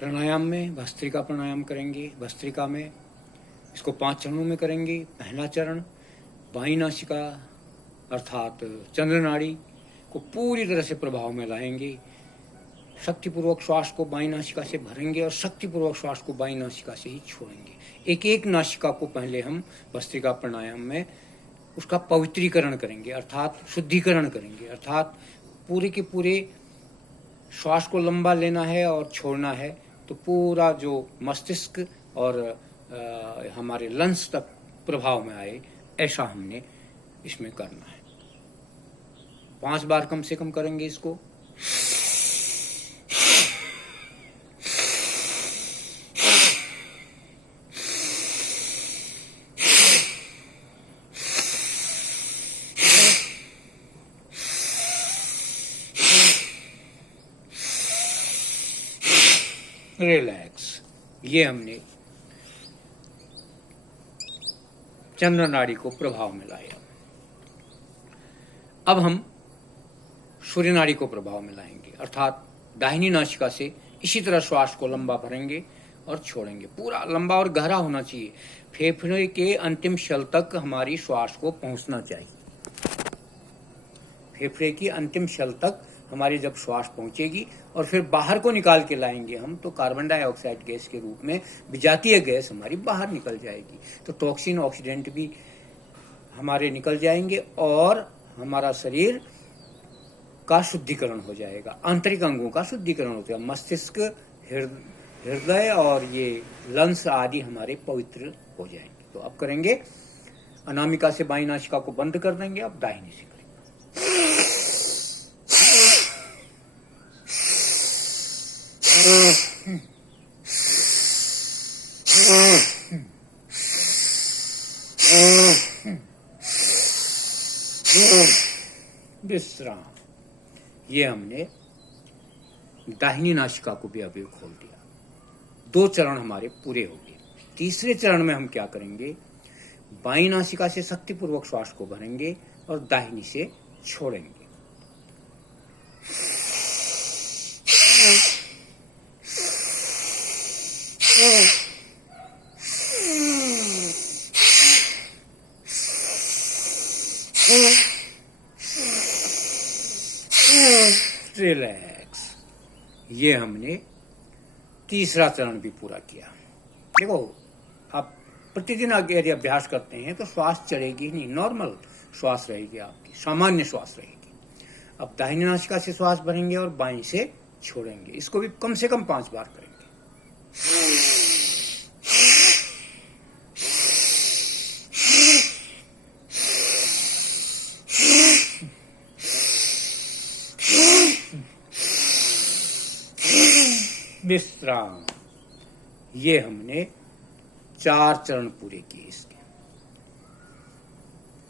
प्राणायाम में भस्त्रिका प्राणायाम करेंगे। भस्त्रिका में इसको 5 चरणों में करेंगे। पहला चरण बाईं नासिका अर्थात चंद्र नाड़ी को पूरी तरह से प्रभाव में लाएंगे। शक्तिपूर्वक श्वास को बाईं नासिका से भरेंगे और शक्तिपूर्वक श्वास को बाईं नासिका से ही छोड़ेंगे। एक एक नासिका को पहले हम भस्त्रिका प्राणायाम में उसका पवित्रीकरण करेंगे अर्थात शुद्धिकरण करेंगे। अर्थात पूरे के पूरे श्वास को लंबा लेना है और छोड़ना है, तो पूरा जो मस्तिष्क और हमारे लंग्स तक प्रभाव में आए, ऐसा हमने इसमें करना है। 5 बार कम से कम करेंगे इसको। रिलैक्स। ये हमने चंद्र नाड़ी को प्रभाव में लाया। अब हम सूर्य नाड़ी को प्रभाव में लाएंगे अर्थात दाहिनी नासिका से इसी तरह श्वास को लंबा भरेंगे और छोड़ेंगे। पूरा लंबा और गहरा होना चाहिए। फेफड़े के अंतिम शल तक हमारी श्वास को पहुंचना चाहिए। फेफड़े की अंतिम शल तक हमारी जब श्वास पहुंचेगी और फिर बाहर को निकाल के लाएंगे हम, तो कार्बन डाइऑक्साइड गैस के रूप में विजातीय गैस हमारी बाहर निकल जाएगी। तो टॉक्सिन ऑक्सीडेंट भी हमारे निकल जाएंगे और हमारा शरीर का शुद्धिकरण हो जाएगा। आंतरिक अंगों का शुद्धिकरण हो जाएगा। मस्तिष्क, हृदय और ये लंग्स आदि हमारे पवित्र हो जाएंगे। तो अब करेंगे अनामिका से बाईं नासिका को बंद कर देंगे। अब दाहिनी से करेंगे। विश्राम। ये हमने दाहिनी नासिका को भी अभी खोल दिया। 2 चरण हमारे पूरे हो गए। तीसरे चरण में हम क्या करेंगे, बाईं नासिका से शक्तिपूर्वक श्वास को भरेंगे और दाहिनी से छोड़ेंगे। रिलैक्स। ये हमने तीसरा चरण भी पूरा किया। देखो, आप प्रतिदिन यदि अभ्यास करते हैं तो श्वास चढ़ेगी नहीं, नॉर्मल श्वास रहेगी, आपकी सामान्य श्वास रहेगी। अब दाहिनी नासिका से श्वास भरेंगे और बाईं से छोड़ेंगे। इसको भी कम से कम 5 बार करेंगे। विश्राम। ये हमने 4 चरण पूरे किए इसके।